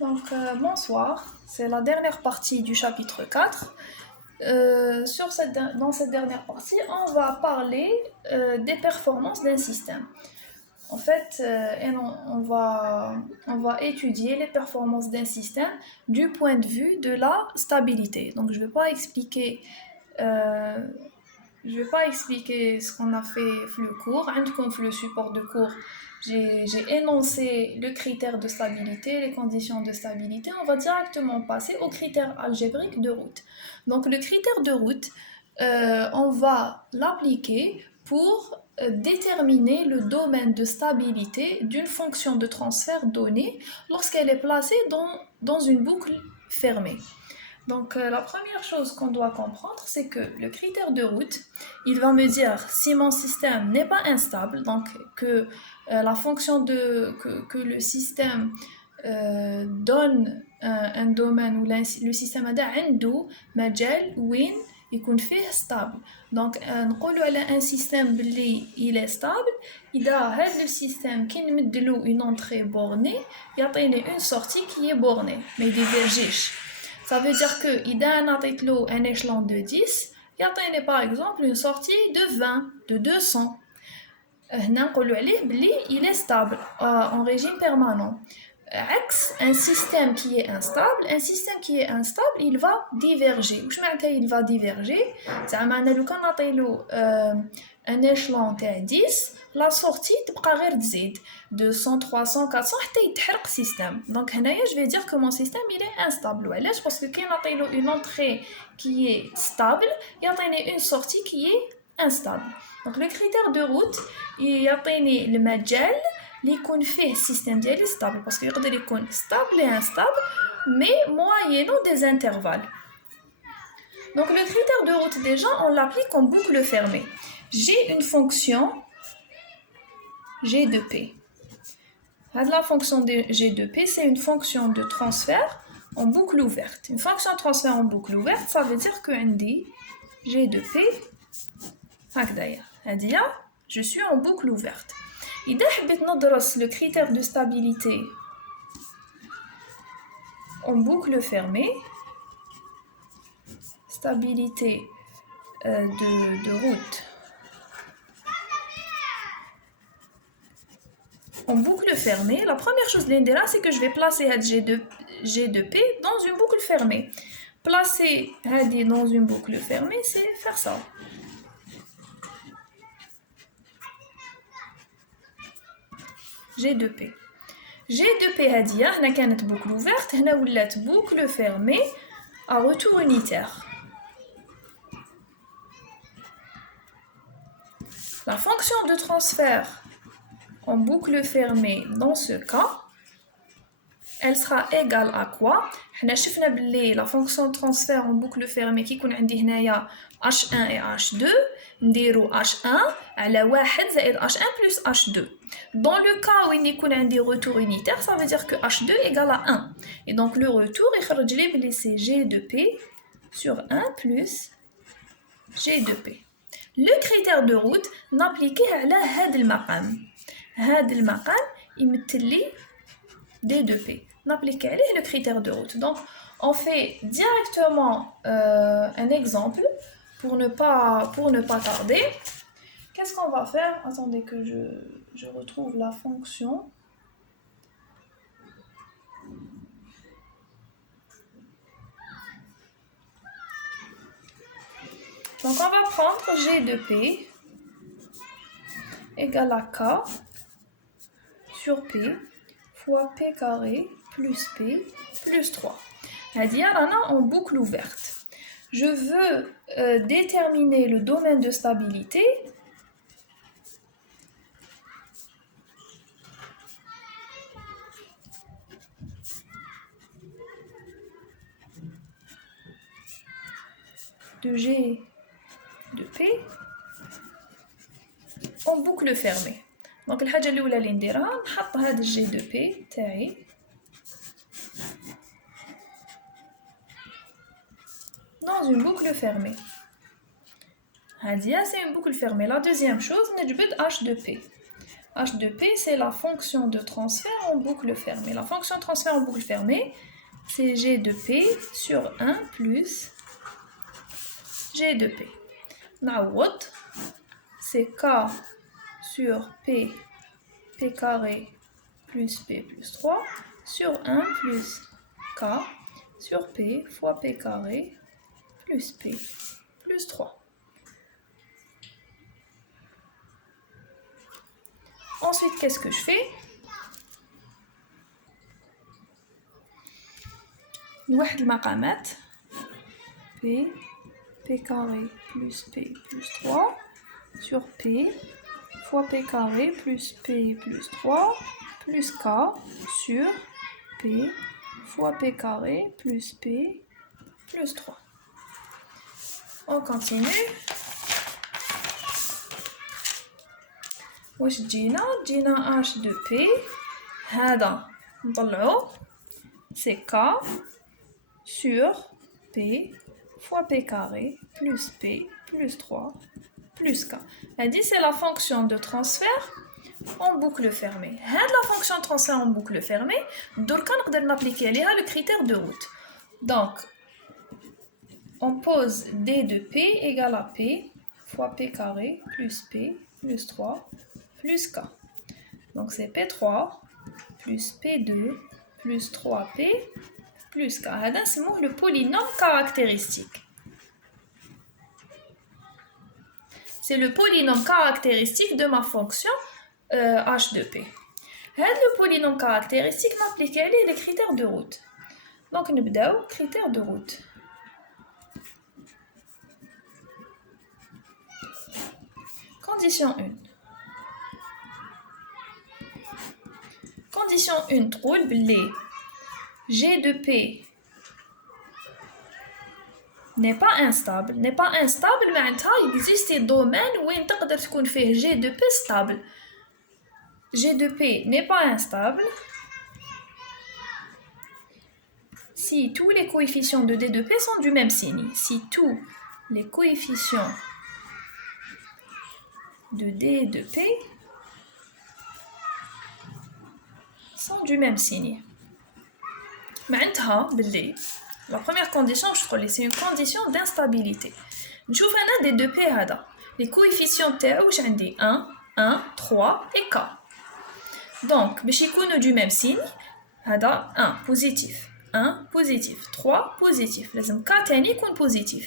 Bonsoir, c'est la dernière partie du chapitre 4. Dans cette dernière partie, on va parler des performances d'un système. En fait, on va étudier les performances d'un système du point de vue de la stabilité. Donc, euh, je vais pas expliquer ce qu'on a fait le cours. Comme le support de cours, j'ai énoncé le critère de stabilité, les conditions de stabilité. On va directement passer au critère algébrique de route. Donc le critère de route, on va l'appliquer pour déterminer le domaine de stabilité d'une fonction de transfert donnée lorsqu'elle est placée dans une boucle fermée. Donc, la première chose qu'on doit comprendre, c'est que le critère de route, il va me dire si mon système n'est pas instable, donc que la fonction que le système donne un domaine où le système a عنده مجال وين يكون فيه stable. Donc, نقولوا على un système بلي il est stable إذا هذا le système كي نمدلو une entrée bornée يعطيني une sortie qui est bornée mais divergيش. Ça veut dire que إذا نعطيت له un échelon de 10 يعطيني par exemple une sortie de 20, de 200. هنا نقولوا عليه بلي il est stable en régime permanent. Un système qui est instable, il va diverger. واش معناتها il va diverger؟ زعما انا لو كان نعطيلو un échelon تاع 10 la sortie تبقى غير تزيد 200 300 400 حتى يتحرق système. Donc هنايا je vais dire que mon système il est instable. وعلاش؟ parce que كي نعطيلو une entrée qui est stable يعطيني une sortie qui est instable. Donc le critère de route يعطيني المجال اللي يكون فيه السيستم ديالي ستابل باسكو يقدر يكون ستابل et instable mais moyennant des intervalles. Donc le critère de route déjà on l'applique en boucle fermée. J'ai une fonction G de P. La fonction de G de P c'est une fonction de transfert en boucle ouverte. Une fonction de transfert en boucle ouverte ça veut dire que عندي G de P هكذايا هادية je suis en boucle ouverte. إذا حبيت ندرس le critère de stabilité en boucle fermée, stabilité de route en boucle fermée, la première chose c'est que je vais placer G de P dans une boucle fermée. Placer Hadi dans une boucle fermée, c'est faire ça. G de P. G de P هادية هنا كانت boucle ouverte هنا ولات boucle fermée à retour unitaire. La fonction de transfert en boucle fermée dans ce cas elle sera égale à quoi؟ حنا شفنا بلي la fonction de transfert en boucle fermée كي يكون عندي هنايا H1 et H2 نديرو H1 على 1 زائد H1 plus H2. Dans le cas où il y a un retour unitaire, ça veut dire que H2 égale à 1. Et donc le retour c'est G de P sur 1 plus G de P. Le critère de route n'appliqué à هذا المقام. هذا المقام يمثل لي D de P. N'appliquer le critère de route. Donc on fait directement un exemple pour ne pas tarder. Qu'est-ce qu'on va faire? Attendez que je retrouve la fonction. Donc on va prendre G de P égale à K sur P fois P carré plus P plus 3. C'est-à-dire en boucle ouverte. Je veux déterminer le domaine de stabilité de G de P en boucle fermée. Donc الحاجة الأولى اللي نديرها نحط هذا G de P تاعي dans une boucle fermée. هذه c'est une boucle fermée. La deuxième chose نجبد H de P. H de P, c'est la fonction de transfert en boucle fermée. La fonction de transfert en boucle fermée, c'est G de P sur 1 plus G de P. Now, c'est K sur P carré plus P plus 3 sur 1 plus K sur P fois P carré plus P plus 3. Ensuite, qu'est-ce que je fais? نوحد المقامات P carré plus P plus 3 sur P fois P carré plus P plus 3 plus K sur P fois P carré plus P plus 3. On continue. واش جينا H de P هذا نطلعو c'est K sur P fois P carré plus P plus 3 plus K. Elle dit c'est la fonction de transfert en boucle fermée. La fonction de transfert en boucle fermée, donc on peut appliquer le critère de route. Donc, on pose D de P égale à P fois P carré plus P plus 3 plus K. Donc c'est P3 plus P2 plus 3P plus K. C'est le polynôme caractéristique. C'est le polynôme caractéristique de ma fonction H de P. Le polynôme caractéristique m'applique les critères de route. Donc nous avons critères de route. Condition 1. Condition 1, trouve les G de P n'est pas instable. N'est pas instable, mais il existe des domaines où il peut faire G de P stable. G de P n'est pas instable si tous les coefficients de D de P sont du même signe. Si tous les coefficients de D de P sont du même signe. La première condition, c'est une condition d'instabilité. Je vous des 2P. Les coefficients تاعو واش عندي 1, 1, 3 et K. Donc, باش يكونوا du même signe, هذا 1 positif, 1 positif, 3 positif. لازم K تاني يكون positif.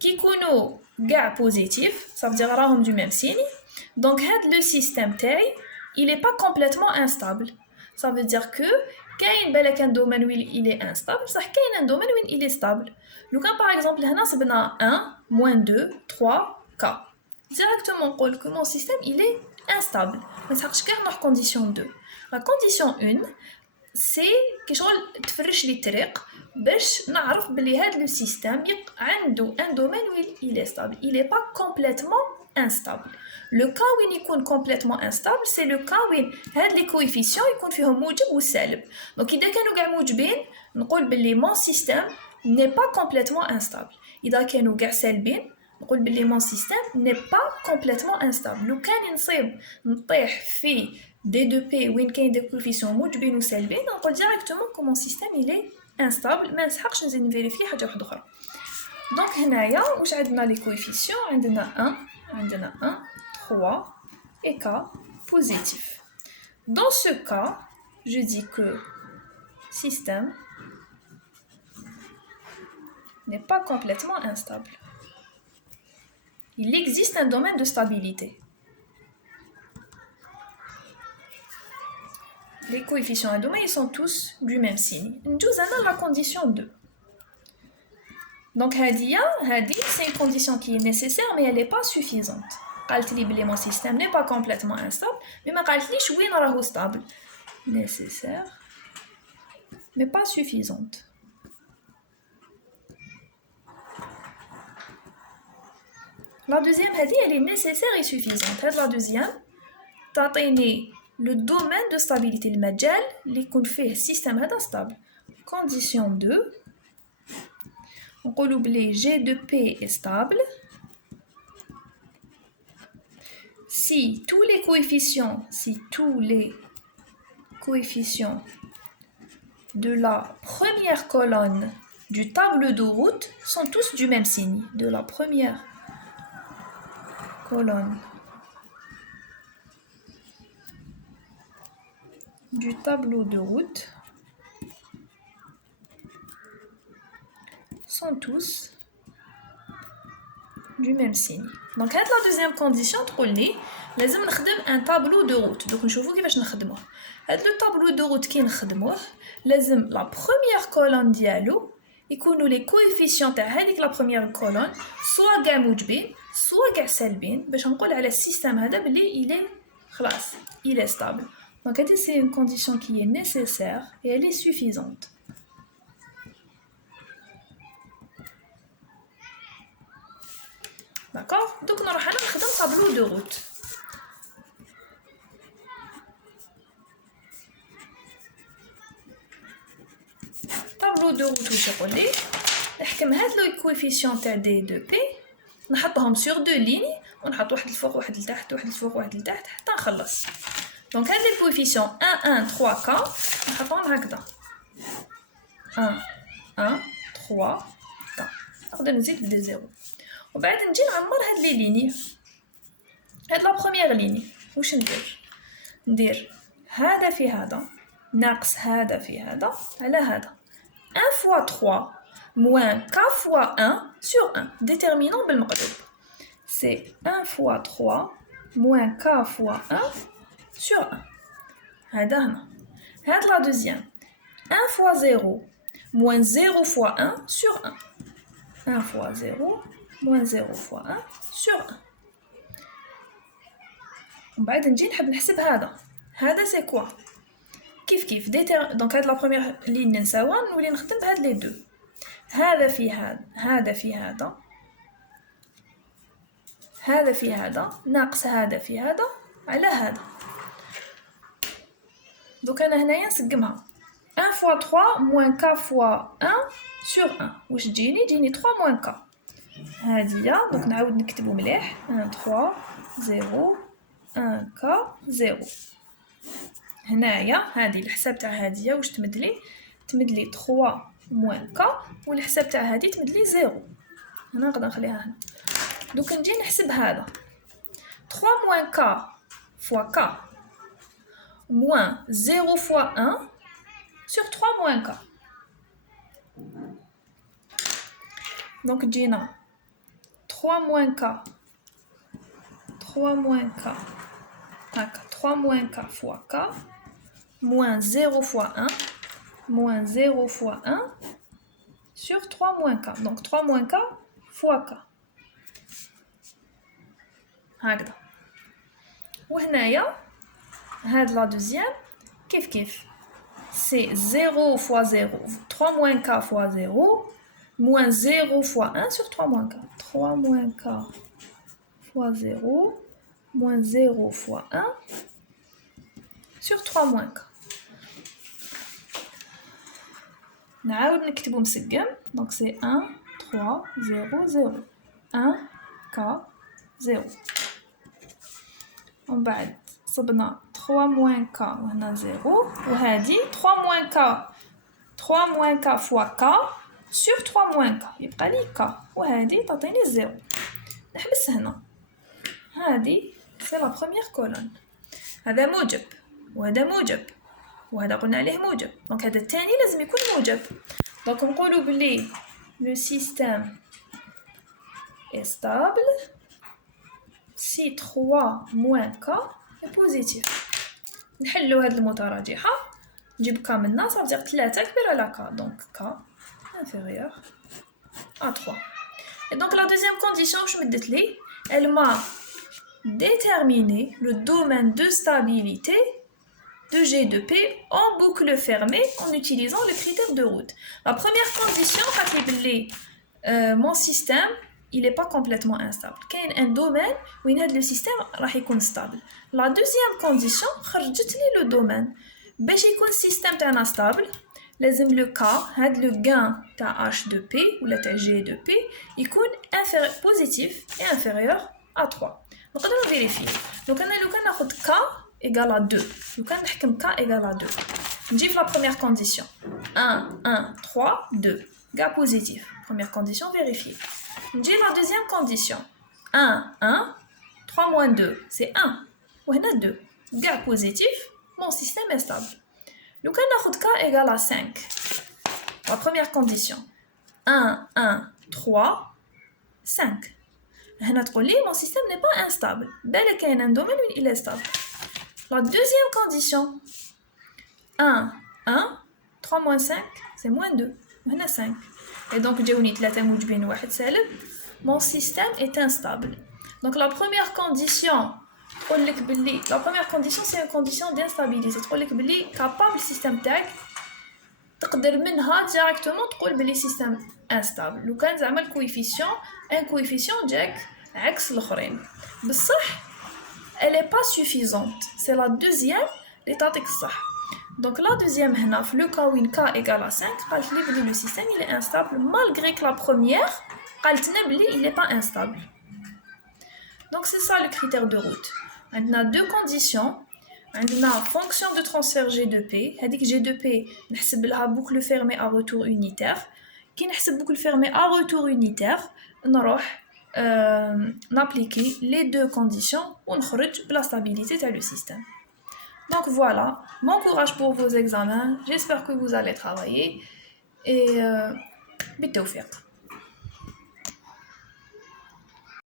كي يكونوا كاع positif, ça veut dire راهم du même signe. Donc, le système تاعي, il est pas complètement instable. Ça veut dire que كاين بالك un domaine où il est instable, صح كاين un domaine où il est stable. لو كان par exemple هنا صبنا 1 moins 2 3 K. Directement نقول que mon système il est instable. ما نسحقش كاع نروح condition 2. La condition 1 c'est كي شغل تفرش لي الطريق باش نعرف بلي هذا لو سيستيم عنده un domaine où il est stable. Il est pas complètement instable. Le cas où il est complètement instable, c'est le cas où les coefficients sont فيهم موجب وسالب. Donc إذا كانوا كاع موجبين نقول بلي mon système n'est pas complètement instable. إذا كانوا كاع سالبين نقول بلي mon système n'est pas complètement instable. لو كان نطيح في D2P وين كاين des coefficients موجبين وسالبين نقول directement que mon système il est instable. ما نسحقش نزيد نفيريفي حاجه واحده اخرى. Donc هنايا واش عندنا les coefficients عندنا 1 3 et K positif. Dans ce cas, je dis que système n'est pas complètement instable. Il existe un domaine de stabilité. Les coefficients à domaine ils sont tous du même signe. Nous avons la condition 2. Donc, c'est une condition qui est nécessaire, mais elle n'est pas suffisante. Mon système n'est pas complètement instable, mais je suis stable. Nécessaire, mais pas suffisante. La deuxième, elle est nécessaire et suffisante. La deuxième, le domaine de stabilité, le majal, qu'on fait le système stable. Condition 2. On peut G de P est stable si tous les coefficients de la première colonne du tableau de route sont tous du même signe. De la première colonne du tableau de route sont tous du même signe. Donc la deuxième condition تقول لي لازم نخدم un tableau de route. Donc نشوفوا كيفاش نخدموه. هذا le tableau de route كي نخدموه لازم la première colonne ديالو يكونوا les coefficients تاع هذيك la première colonne soit كاع موجبين soit كاع سالبين باش نقول على السيستم هذا بلي il est خلاص il est stable. Donc c'est une condition qui est nécessaire et elle est suffisante. D'accord? Donc nous allons faire un tableau de route. Tableau de route واش يقول لي نحكم هاد لو كويفيسيون تاع دي دو بي نحطهم sur deux lignes ونحط واحد الفوق واحد لتحت واحد الفوق واحد لتحت حتى نخلص. دونك هاد لي كويفيسيون 1 1 3 4 نحطهم هكذا 1 1 3 4 نقدر نزيد بدي زيرو وبعد نجي نعمر هاد لي ليني. هاد لا بروميير ليني واش ندير هذا في هذا ناقص هذا في هذا على هذا 1 fois 3 moins k fois 1 sur 1 déterminant بالمقلوب. C'est 1 fois 3 moins k fois 1 sur 1. هذا هنا. هاد la deuxième 1 fois 0 moins 0 fois 1 sur 1. 1 fois 0 moins 0 fois 1 sur 1. وبعد نجي نحب نحسب هذا c'est quoi كيف donc هاد لا بروميير لين نساوها نولي نخدم بهاد لي دو هذا في هذا في هذا في هذا ناقص هذا في هذا على هذا. دوك انا هنايا نسقمها 1 fois 3 moins k fois 1 sur 1 واش تجيني 3 moins k. هادية دونك نعاود نكتبو مليح 1 3 0 1 k 0. هنايا هادي الحساب تاع هادية واش تمدلي 3 موان كا والحساب تاع هادي تمدلي 0. هنا نقدر نخليها هنا. دوك نجي نحسب هذا 3 موان كا فوا كا موان 0 فوا 1 sur 3 موان كا. دونك جينا 3 موان كا هكا 3 موان كا فوا كا moins 0 fois 1 moins 0 fois 1 sur 3 moins k. Donc 3 moins k fois k. هكذا. وهنايا هاد la deuxième كيف c'est 0 fois 0 3 moins k fois 0 moins 0 fois 1 sur 3 moins k. 3 moins k fois 0 moins 0 fois 1 sur 3 moins k. نعاود نكتبو مسقم donc c'est 1 3 0 0 1 k 0 ومن بعد صبنا 3 moins k وهنا 0 وهادي 3 moins k fois k sur 3 moins k يبقى لي k وهادي تعطيني 0. نحبس هنا هادي c'est la première colonne. هذا موجب وهذا موجب وهذا قلنا عليه موجب دونك هذا الثاني لازم يكون موجب. دونك نقولوا بلي لو سيستيم est stable si 3 moins k est positif. نحلوا هاد المتراجحه نجيب k منا صافي 3 كبيره على k دونك k inférieur à 3. Et donc la deuxième condition واش مدت لي elle m'a déterminé le domaine de stabilité de G de P en boucle fermée en utilisant le critère de route. La première condition, mon système il n'est pas complètement instable. Il y a un domaine où le système est stable. La deuxième condition, le domaine. Pour que le système soit stable, le cas, le gain de H de P ou de G de P, il est positif et inférieur à 3. نقدروا vérifier. Donc لو كان ناخذ k égale à 2 لو كان نحكم k égale à 2 نجي في la première condition 1 1 3 2 كاع positif. Première condition vérifiée. نجي la deuxième condition 1 1 3 moins 2 c'est 1 وهنا 2 كاع positif. Mon système est stable. لو كان ناخذ k égale à 5 la première condition 1 1 3 5 هنا تقول لي mon système n'est pas instable. بالك كاين un domaine où il est stable. La deuxième condition 1 1 3 moins 5 c'est moins 2 وهنا 5 et donc جاوني 3 موجبين واحد سالب. Mon système est instable. Donc la première condition تقول لك باللي la première condition c'est une condition d'instabilité. تقول لك باللي capable système تاعك تقدر منها directement تقول باللي système instable. لو كان زعما الكويفيسيون ان كويفيسيون جاك عكس الاخرين بصح elle est pas suffisante. C'est la deuxième اللي تعطيك الصح. Donc la deuxième هنا في le cas où k égale à 5 قالت لي بلي le système il est instable malgré que la première قالتنا بلي il est pas instable. Donc c'est ça le critère de route. عندنا deux conditions. عندنا fonction de transfert G de P. هذيك G de P نحسب لها boucle fermée à retour unitaire. كي نحسب boucle fermée à retour unitaire نروح n'appliquer les deux conditions ونخرج بلا stabilité تاع le système. Donc voilà, bon courage pour vos examens. J'espère que vous allez travailler et بالتوفيق.